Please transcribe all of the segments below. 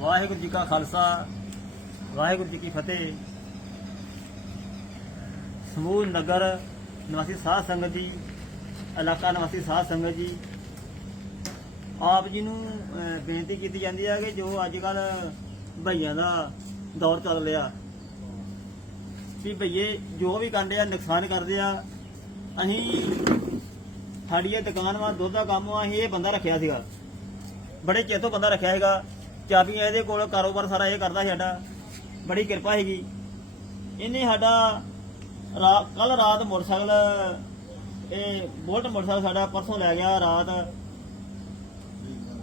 ਵਾਹਿਗੁਰੂ ਜੀ ਕਾ ਖਾਲਸਾ, ਵਾਹਿਗੁਰੂ ਜੀ ਕੀ ਫਤਿਹ। ਸਮੂਹ ਨਗਰ ਨਿਵਾਸੀ ਸਾਧ ਸੰਗਤ ਜੀ, ਇਲਾਕਾ ਨਿਵਾਸੀ ਸਾਧ ਸੰਗਤ ਜੀ, ਆਪ ਜੀ ਨੂੰ ਬੇਨਤੀ ਕੀਤੀ ਜਾਂਦੀ ਹੈ ਕਿ ਜੋ ਅੱਜ ਕੱਲ ਭਈਆਂ ਦਾ ਦੌਰ ਚੱਲ ਰਿਹਾ, ਵੀ ਭਈਏ ਜੋ ਵੀ ਕਰਦੇ ਆ, ਨੁਕਸਾਨ ਕਰਦੇ ਆ, ਅਸੀਂ ਸਾਡੀ ਇਹ ਦੁਕਾਨ ਵਾ ਦੁੱਧ ਦਾ ਕੰਮ ਵਾ ਅਸੀਂ ਇਹ ਬੰਦਾ ਰੱਖਿਆ ਸੀਗਾ। ਬੜੇ ਚਿਰ ਤੋਂ ਬੰਦਾ ਰੱਖਿਆ ਹੈਗਾ ਚਾਬੀਆਂ ਇਹਦੇ ਕੋਲ ਕਾਰੋਬਾਰ ਸਾਰਾ ਇਹ ਕਰਦਾ ਸੀ ਸਾਡਾ। ਬੜੀ ਕਿਰਪਾ ਹੈਗੀ ਇਹਨੇ ਸਾਡਾ ਕੱਲ ਰਾਤ ਮੋਟਰਸਾਈਕਲ, ਇਹ ਬੋਲਟ ਮੋਟਰਸਾਈਕਲ ਸਾਡਾ ਪਰਸੋਂ ਲੈ ਗਿਆ ਰਾਤ।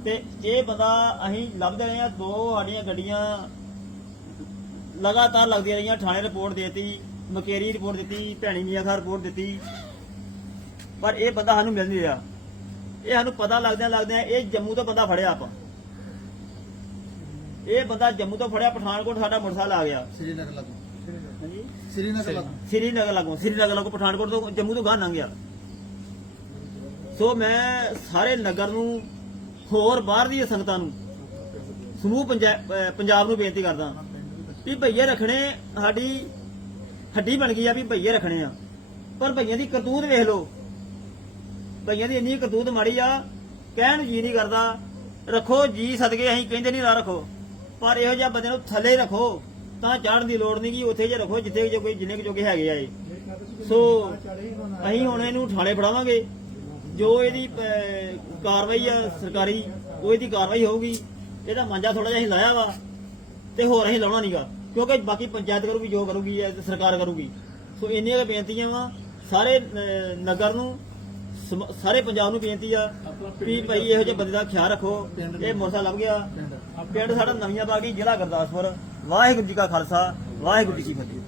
ਤੇ ਇਹ ਬੰਦਾ ਅਸੀਂ ਲੱਭਦੇ ਰਹੇ ਆ ਦੋ ਸਾਡੀਆਂ ਗੱਡੀਆਂ ਲਗਾਤਾਰ ਲੱਗਦੀਆਂ ਰਹੀਆਂ। ਥਾਣੇ ਰਿਪੋਰਟ ਦੇਤੀ, ਮਕੇਰੀ ਰਿਪੋਰਟ ਦਿੱਤੀ, ਭੈਣੀ ਮੀਆਂ ਖਾਨ ਰਿਪੋਰਟ ਦਿੱਤੀ। ਪਰ ਇਹ ਬੰਦਾ ਸਾਨੂੰ ਮਿਲ ਨਹੀਂ ਰਿਹਾ। ਇਹ ਸਾਨੂੰ ਪਤਾ ਲੱਗਦਿਆਂ ਲੱਗਦਿਆਂ ਇਹ ਜੰਮੂ ਤੋਂ ਬੰਦਾ ਫੜਿਆ ਆਪਾਂ। ਇਹ ਬੰਦਾ ਜੰਮੂ ਤੋਂ ਫੜਿਆ ਪਠਾਨਕੋਟ ਸਾਡਾ ਮੋਟਰਸਾਈਕਲ ਆ ਗਿਆ। ਸ੍ਰੀਨਗਰ ਲੱਗੋ। ਹਾਂਜੀ? ਸ੍ਰੀਨਗਰ ਲੱਗੋ। ਸ੍ਰੀਨਗਰ ਲੱਗੋ ਸ੍ਰੀਨਗਰ ਲੱਗੋ ਪਠਾਨਕੋਟ ਤੋਂ ਜੰਮੂ ਤੋਂ ਗਾਹ ਲੰਘ ਗਿਆ। ਸੋ ਮੈਂ ਸਾਰੇ ਨਗਰ ਨੂੰ ਹੋਰ ਬਾਹਰ ਦੀਆਂ ਸੰਗਤਾਂ ਨੂੰ ਸਮੂਹ ਪੰਜਾਬ ਨੂੰ ਬੇਨਤੀ ਕਰਦਾ ਵੀ ਭਈਏ ਰੱਖਣੇ ਸਾਡੀ ਹੱਡੀ ਬਣ ਗਈ ਆ ਵੀ ਭਈਏ ਰੱਖਣੇ ਆ। ਪਰ ਭਈਆਂ ਦੀ ਕਰਤੂਤ ਵੇਖ ਲਓ। ਭਈਆਂ ਦੀ ਇੰਨੀ ਕਰਤੂਤ ਮਾੜੀ ਆ ਕਹਿਣ ਜੀ ਨਹੀਂ ਕਰਦਾ ਰੱਖੋ ਜੀ ਸਦਕੇ ਅਸੀਂ ਕਹਿੰਦੇ ਨਹੀਂ ਨਾ ਰੱਖੋ। ਪਰ ਇਹੋ ਜਿਹਾ ਬੰਦੇ ਨੂੰ ਥੱਲੇ ਰੱਖੋ ਤਾਂ ਚੜ੍ਹਨ ਦੀ ਲੋੜ ਨਹੀਂ ਕਿ ਉੱਥੇ ਜੇ ਰੱਖੋ ਜਿੱਥੇ ਜੋ ਕੋਈ ਜਿੰਨੇ ਕੁ ਜੋਗੇ ਹੈਗੇ ਆ ਇਹ। ਸੋ ਅਸੀਂ ਹੁਣ ਇਹਨੂੰ ਥਾਣੇ ਫੜਾਵਾਂਗੇ। ਜੋ ਇਹਦੀ ਕਾਰਵਾਈ ਆ ਸਰਕਾਰੀ ਉਹ ਇਹਦੀ ਕਾਰਵਾਈ ਹੋਊਗੀ। ਇਹਦਾ ਮੰਜਾ ਥੋੜਾ ਜਿਹਾ ਅਸੀਂ ਲਾਇਆ ਵਾ ਤੇ ਹੋਰ ਅਸੀਂ ਲਾਉਣਾ ਨਹੀਂਗਾ ਕਿਉਂਕਿ ਬਾਕੀ ਪੰਚਾਇਤ ਕਰੂਗੀ ਜੋ ਕਰੂਗੀ ਸਰਕਾਰ ਕਰੂਗੀ। ਸੋ ਇੰਨੀਆਂ ਕੁ ਬੇਨਤੀਆਂ ਵਾ ਸਾਰੇ ਨਗਰ ਨੂੰ ਸਾਰੇ ਪੰਜਾਬ ਨੂੰ ਬੇਨਤੀ ਆ ਵੀ ਭਾਈ ਇਹੋ ਜਿਹੇ ਬੰਦੇ ਦਾ ਖਿਆਲ ਰੱਖੋ। ਇਹ ਮੋਸਾ ਲੱਭ ਗਿਆ। ਪਿੰਡ ਸਾਡਾ ਨਵੀਆਂ ਬਾਗੀ ਜ਼ਿਲ੍ਹਾ ਗੁਰਦਾਸਪੁਰ। ਵਾਹਿਗੁਰੂ ਜੀ ਕਾ ਖਾਲਸਾ ਵਾਹਿਗੁਰੂ ਜੀ ਕੀ ਫਤਿਹ।